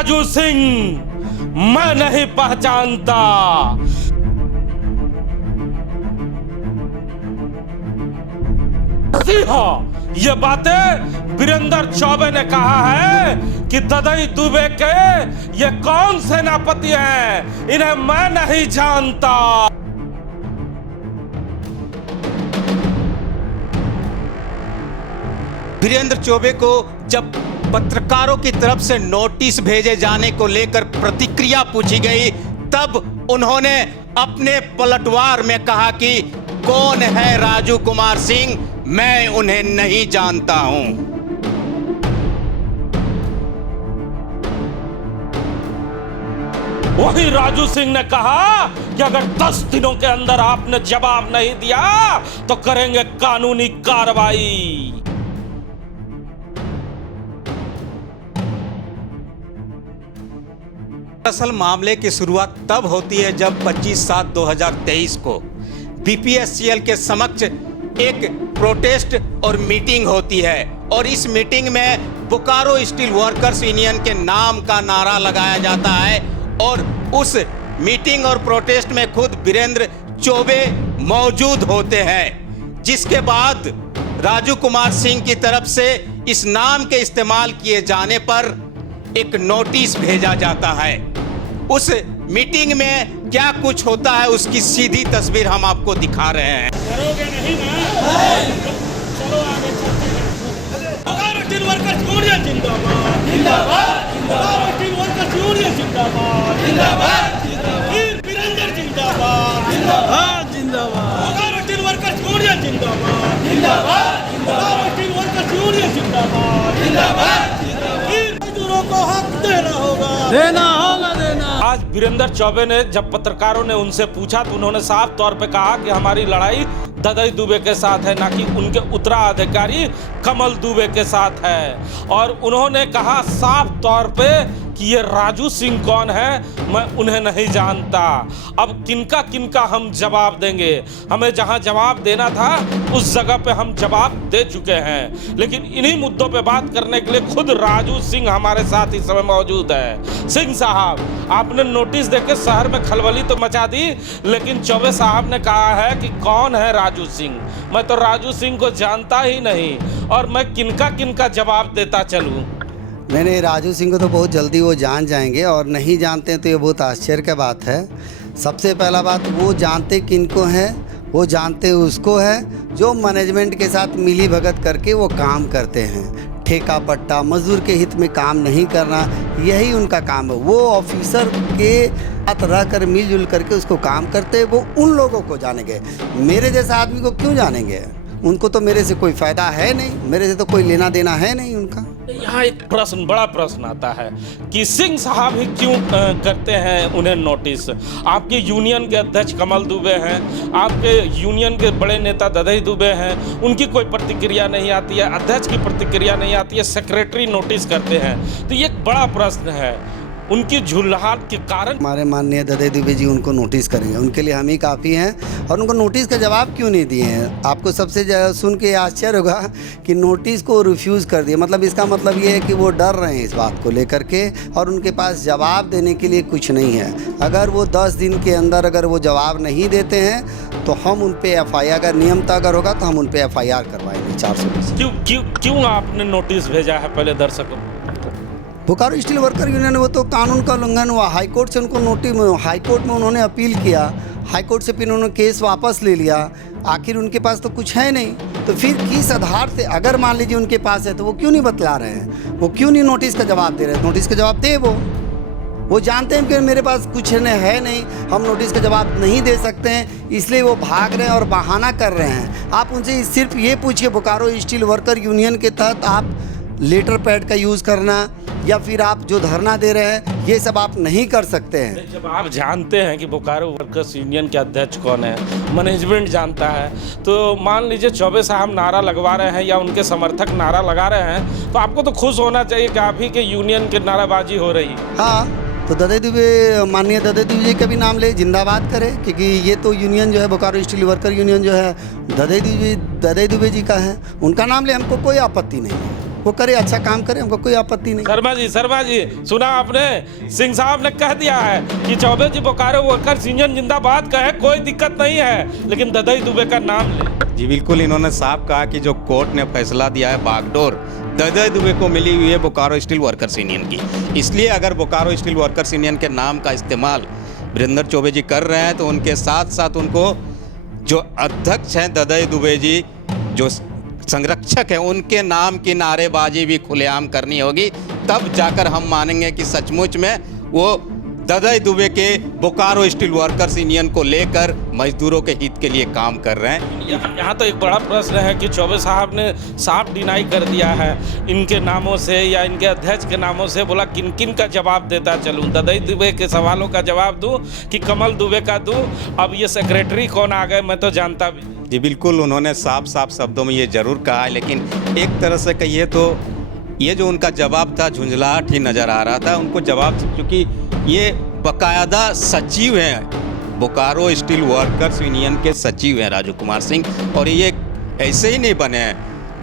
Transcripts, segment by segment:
राजू सिंह मैं नहीं पहचानता। जी हाँ, ये बातें वीरेंद्र चौबे ने कहा है कि ददई दुबे के ये कौन सेनापति हैं, इन्हें मैं नहीं जानता। वीरेंद्र चौबे को जब पत्रकारों की तरफ से नोटिस भेजे जाने को लेकर प्रतिक्रिया पूछी गई, तब उन्होंने अपने पलटवार में कहा कि कौन है राजू कुमार सिंह, मैं उन्हें नहीं जानता हूं। वही राजू सिंह ने कहा कि अगर 10 दिनों के अंदर आपने जवाब नहीं दिया तो करेंगे कानूनी कार्रवाई। दरअसल मामले की शुरुआत तब होती है जब 25/7/2023 को बीपीएससीएल के समक्ष एक प्रोटेस्ट और मीटिंग होती है और इस मीटिंग में बोकारो स्टील वर्कर्स यूनियन के नाम का नारा लगाया जाता है और उस मीटिंग और प्रोटेस्ट में खुद वीरेंद्र चौबे मौजूद होते हैं, जिसके बाद राजू कुमार सिंह की तरफ से इस नाम के इस्तेमाल किए जाने पर एक नोटिस भेजा जाता है। उस मीटिंग में क्या कुछ होता है उसकी सीधी तस्वीर हम आपको दिखा रहे हैं। करोगे नहीं ना? चलो आगे चलते हैं। बोकारो स्टील वर्कर्स यूनियन जिंदाबाद जिंदाबाद। बोकारो स्टील वर्कर्स यूनियन जिंदाबाद जिंदाबाद। वीरेंद्र जिंदाबाद जिंदाबाद जिंदाबाद। बोकारो स्टील वर्कर्स यूनियन जिंदाबाद जिंदाबाद। बोकारो स्टील वर्कर्स यूनियन जिंदाबाद जिंदाबाद। मजदूरों को हक देना होगा देना। आज वीरेंद्र चौबे ने जब पत्रकारों ने उनसे पूछा तो उन्होंने साफ तौर पे कहा कि हमारी लड़ाई ददई दुबे के साथ है, ना कि उनके उत्तराधिकारी कमल दुबे के साथ है। और उन्होंने कहा साफ तौर पे कि ये राजू सिंह कौन है, मैं उन्हें नहीं जानता। अब किनका किनका हम जवाब देंगे? हमें जहां जवाब देना था उस जगह पे हम जवाब दे चुके हैं, लेकिन इन्हीं मुद्दों पे बात करने के लिए खुद राजू सिंह हमारे साथ इस समय मौजूद है। सिंह साहब, आपने नोटिस देके शहर में खलबली तो मचा दी, लेकिन चौबे साहब ने कहा है कि कौन है राजू सिंह। मैं तो राजू सिंह को जानता ही नहीं, और मैं किनका किनका जवाब देता चलूं? नहीं, राजू सिंह को तो बहुत जल्दी वो जान जाएंगे, और नहीं जानते हैं तो ये बहुत आश्चर्य की बात है। सबसे पहला बात, वो जानते किनको हैं? वो जानते उसको है जो मैनेजमेंट के साथ मिली भगत करके वो काम करते हैं। ठेका पट्टा मजदूर के हित में काम नहीं करना, यही उनका काम है। वो ऑफिसर के साथ रह कर मिलजुल करके उसको काम करते हैं। वो उन लोगों को जानेंगे, मेरे जैसा आदमी को क्यों जानेंगे? उनको तो मेरे से कोई फ़ायदा है नहीं, मेरे से तो कोई लेना देना है नहीं उनका। यहाँ एक प्रश्न, बड़ा प्रश्न आता है कि सिंह साहब ही क्यों करते हैं उन्हें नोटिस? आपके यूनियन के अध्यक्ष कमल दुबे हैं, आपके यूनियन के बड़े नेता ददई दुबे हैं, उनकी कोई प्रतिक्रिया नहीं आती है, अध्यक्ष की प्रतिक्रिया नहीं आती है, सेक्रेटरी नोटिस करते हैं। तो ये एक बड़ा प्रश्न है, उनकी झुल्लाहट के कारण। हमारे माननीय ददई दुबे जी उनको नोटिस करेंगे, उनके लिए हम ही काफ़ी हैं। और उनको नोटिस का जवाब क्यों नहीं दिए हैं? आपको सबसे सुन के आश्चर्य होगा कि नोटिस को रिफ्यूज़ कर दिया। मतलब इसका मतलब ये है कि वो डर रहे हैं इस बात को लेकर के, और उनके पास जवाब देने के लिए कुछ नहीं है। अगर वो 10 दिन के अंदर अगर वो जवाब नहीं देते हैं तो हम उन पर FIR, अगर नियमता अगर होगा तो हम उन पर FIR करवाएंगे 420। क्यों आपने नोटिस भेजा है? पहले दर्शकों, बोकारो स्टील वर्कर यूनियन, वो तो कानून का उल्लंघन हुआ। हाईकोर्ट से उनको नोटिस, हाईकोर्ट में उन्होंने अपील किया, हाईकोर्ट से फिर उन्होंने केस वापस ले लिया। आखिर उनके पास तो कुछ है नहीं, तो फिर किस आधार से, अगर मान लीजिए उनके पास है तो वो क्यों नहीं बतला रहे हैं? वो क्यों नहीं नोटिस का जवाब दे रहे हैं? नोटिस का जवाब दे। वो जानते हैं कि मेरे पास कुछ है नहीं, हम नोटिस का जवाब नहीं दे सकते हैं, इसलिए वो भाग रहे हैं और बहाना कर रहे हैं। आप उनसे सिर्फ ये पूछिए, बोकारो स्टील वर्कर यूनियन के तहत आप लेटर पैड का यूज़ करना या फिर आप जो धरना दे रहे हैं, ये सब आप नहीं कर सकते हैं। जब आप जानते हैं कि बोकारो वर्कर्स यूनियन के अध्यक्ष कौन है, मैनेजमेंट जानता है, तो मान लीजिए चौबे साहब नारा लगवा रहे हैं या उनके समर्थक नारा लगा रहे हैं, तो आपको तो खुश होना चाहिए कि आप ही के यूनियन की नाराबाजी हो रही है। हाँ, तो ददई दुबे, माननीय ददई दुबे जी का भी नाम ले, जिंदाबाद करें, क्योंकि ये तो यूनियन जो है बोकारो स्टील वर्कर यूनियन जो है ददई दुबे जी का है, उनका नाम ले, हमको कोई आपत्ति नहीं है। वो करे, अच्छा काम करे, हमको कोई आपत्ति नहीं। शर्मा जी सुना आपने, सिंह साहब ने कह दिया है कि चौबे जी बोकारो वर्कर्स यूनियन जिंदाबाद कहे, कोई दिक्कत नहीं है, लेकिन ददई दुबे का नाम ले। जी बिल्कुल, इन्होंने साफ कहा कि जो कोर्ट ने फैसला दिया है बागडोर ददई दुबे को मिली हुई है बोकारो स्टील वर्कर्स यूनियन की, इसलिए अगर बोकारो स्टील वर्कर्स यूनियन के नाम का इस्तेमाल वीरेंद्र चौबे जी कर रहे हैं तो उनके साथ साथ उनको जो अध्यक्ष हैं ददई दुबे जी, जो संरक्षक हैं, उनके नाम की नारेबाजी भी खुलेआम करनी होगी, तब जाकर हम मानेंगे कि सचमुच में वो ददई दुबे के बोकारो स्टील वर्कर्स यूनियन को लेकर मजदूरों के हित के लिए काम कर रहे हैं। यहाँ तो एक बड़ा प्रश्न है कि चौबे साहब ने साफ डिनाई कर दिया है इनके नामों से या इनके अध्यक्ष के नामों से, बोला किन किन का जवाब देता चलूँ, ददई दुबे के सवालों का जवाब दूँ कि कमल दुबे का दूँ, अब ये सेक्रेटरी कौन आ गए मैं तो जानता भी। जी बिल्कुल, उन्होंने साफ साफ शब्दों में ये जरूर कहा है, लेकिन एक तरह से कहिए तो ये जो उनका जवाब था झुंझलाहट ही नज़र आ रहा था उनको जवाब, क्योंकि ये बाकायदा सचिव हैं, बोकारो स्टील वर्कर्स यूनियन के सचिव हैं राजू कुमार सिंह, और ये ऐसे ही नहीं बने हैं,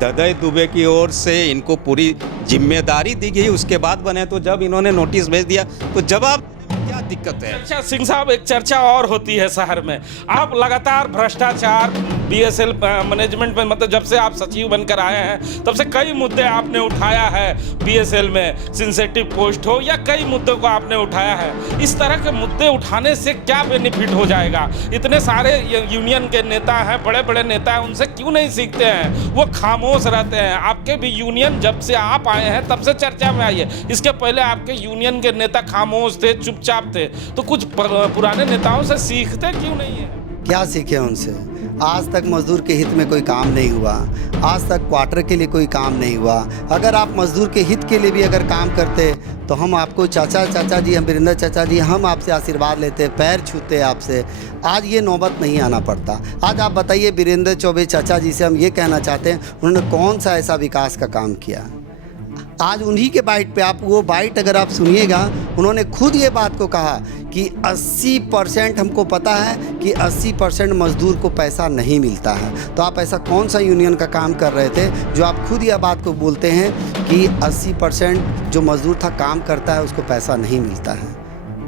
ददई दुबे की ओर से इनको पूरी जिम्मेदारी दी गई, उसके बाद बने। तो जब इन्होंने नोटिस भेज दिया तो जवाब क्या दिक्कत है? अच्छा सिंह साहब, एक चर्चा और होती है शहर में, आप लगातार भ्रष्टाचार बीएसएल मैनेजमेंट में, मतलब जब से आप सचिव बनकर आए हैं तब से कई मुद्दे आपने उठाया है, बीएसएल में सेंसिटिव पोस्ट हो या कई मुद्दों को आपने उठाया है। इस तरह के मुद्दे उठाने से क्या बेनिफिट हो जाएगा? इतने सारे यूनियन के नेता हैं, बड़े बड़े नेता हैं, उनसे क्यों नहीं सीखते हैं? वो खामोश रहते हैं। आपके भी यूनियन जब से आप आए हैं तब से चर्चा में आई है, इसके पहले आपके यूनियन के नेता खामोश थे, चुपचाप थे, तो कुछ पुराने नेताओं से सीखते क्यों नहीं है? क्या सीखे उनसे? आज तक मजदूर के हित में कोई काम नहीं हुआ, आज तक क्वार्टर के लिए कोई काम नहीं हुआ। अगर आप मजदूर के हित के लिए भी अगर काम करते तो हम आपको चाचा जी, हम वीरेंद्र चाचा जी, हम आपसे आशीर्वाद लेते, पैर छूते आपसे, आज ये नौबत नहीं आना पड़ता। आज आप बताइए, वीरेंद्र चौबे चाचा जी से हम ये कहना चाहते हैं, उन्होंने कौन सा ऐसा विकास का काम किया? आज उन्हीं के बाइट पे, आप वो बाइट अगर आप सुनिएगा, उन्होंने खुद ये बात को कहा कि 80% हमको पता है कि 80% मजदूर को पैसा नहीं मिलता है। तो आप ऐसा कौन सा यूनियन का काम कर रहे थे जो आप खुद यह बात को बोलते हैं कि 80% जो मजदूर था काम करता है उसको पैसा नहीं मिलता है?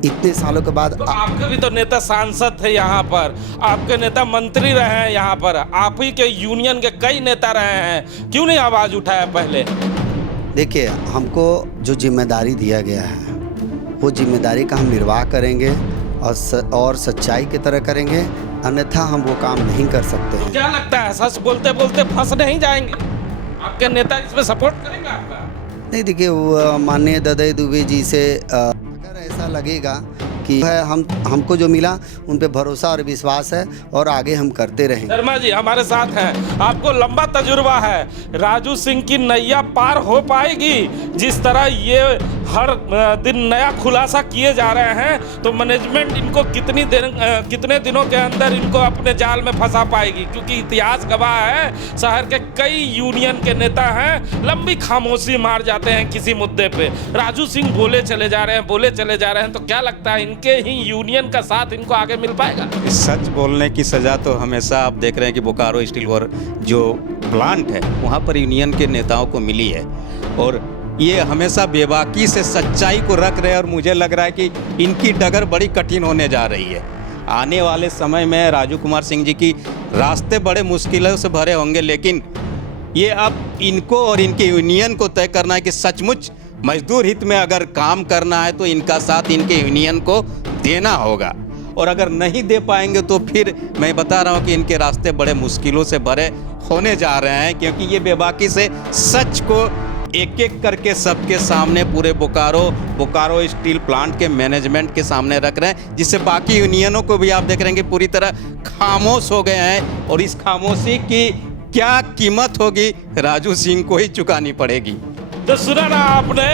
इतने सालों के बाद तो आपके भी तो नेता सांसद थे यहाँ पर, आपके नेता मंत्री रहे हैं यहाँ पर, आप ही के यूनियन के कई नेता रहे हैं, क्यों नहीं आवाज़ उठाया पहले? देखिए, हमको जो जिम्मेदारी दिया गया है वो जिम्मेदारी का हम निर्वाह करेंगे और सच्चाई की तरह करेंगे, अन्यथा हम वो काम नहीं कर सकते हैं। तो क्या लगता है, सच बोलते बोलते फंस नहीं जाएंगे? आपके नेता इसमें सपोर्ट करेंगे आपका? नहीं, देखिए, वो माननीय ददई दुबे जी से अगर ऐसा लगेगा कि है हमको जो मिला उन पे भरोसा और विश्वास है और आगे हम करते रहेंगे। शर्मा जी हमारे साथ हैं, आपको लंबा तजुर्बा है, राजू सिंह की नैया पार हो पाएगी? जिस तरह ये हर दिन नया खुलासा किए जा रहे हैं, तो मैनेजमेंट इनको कितने दिनों के अंदर इनको अपने जाल में फंसा पाएगी? क्योंकि इतिहास गवाह है, शहर के कई यूनियन के नेता हैं, लंबी खामोशी मार जाते हैं किसी मुद्दे पे। राजू सिंह बोले चले जा रहे हैं, तो क्या लगता है इनके ही यूनियन का साथ इनको आगे मिल पाएगा? सच बोलने की सजा तो हमेशा आप देख रहे हैं कि बोकारो स्टील वर्क जो प्लांट है वहाँ पर यूनियन के नेताओं को मिली है, और ये हमेशा बेबाकी से सच्चाई को रख रहे हैं, और मुझे लग रहा है कि इनकी डगर बड़ी कठिन होने जा रही है। आने वाले समय में राजू कुमार सिंह जी की रास्ते बड़े मुश्किलों से भरे होंगे, लेकिन ये अब इनको और इनके यूनियन को तय करना है कि सचमुच मजदूर हित में अगर काम करना है तो इनका साथ इनके यूनियन को देना होगा, और अगर नहीं दे पाएंगे तो फिर मैं बता रहा हूँ कि इनके रास्ते बड़े मुश्किलों से भरे होने जा रहे हैं, क्योंकि ये बेबाकी से सच को एक एक करके सबके सामने, पूरे बोकारो स्टील प्लांट के मैनेजमेंट के सामने रख रहे हैं, जिससे बाकी यूनियनों को भी आप देख रहे हैं कि पूरी तरह खामोश हो गए हैं, और इस खामोशी की क्या कीमत होगी राजू सिंह को ही चुकानी पड़ेगी। तो सुना ना आपने,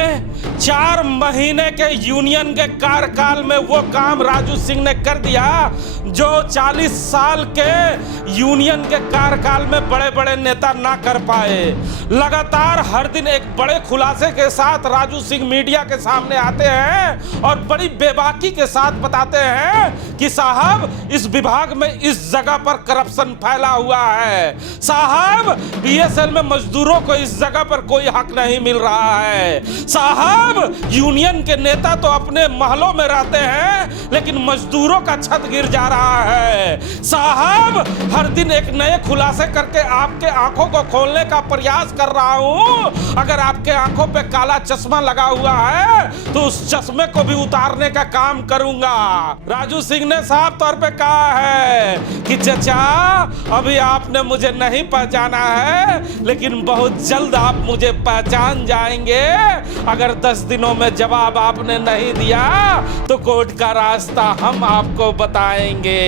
4 महीने के यूनियन के कार्यकाल में वो काम राजू सिंह ने कर दिया जो 40 साल के यूनियन के कार्यकाल में बड़े बड़े नेता ना कर पाए। लगातार हर दिन एक बड़े खुलासे के साथ राजू सिंह मीडिया के सामने आते हैं और बड़ी बेबाकी के साथ बताते हैं कि साहब इस विभाग में इस जगह पर करप्शन फैला हुआ है, साहब बीएसएल में मजदूरों को इस जगह पर कोई हक नहीं मिल रहा है, साहब यूनियन के नेता तो अपने महलों में रहते हैं लेकिन मजदूरों का छत गिर जा रहा है, साहब हर दिन एक नए खुलासे करके आपके आंखों को खोलने का प्रयास कर रहा हूं। अगर आपके आंखों पे काला चश्मा लगा हुआ है तो उस चश्मे को भी उतारने का काम करूंगा। राजू सिंह ने साफ तौर पे कहा है कि चचा अभी आपने मुझे नहीं पहचाना है लेकिन बहुत जल्द आप मुझे पहचान जाएंगे। अगर 10 दिनों में जवाब आपने नहीं दिया तो कोर्ट का रास्ता हम आपको बताएंगे।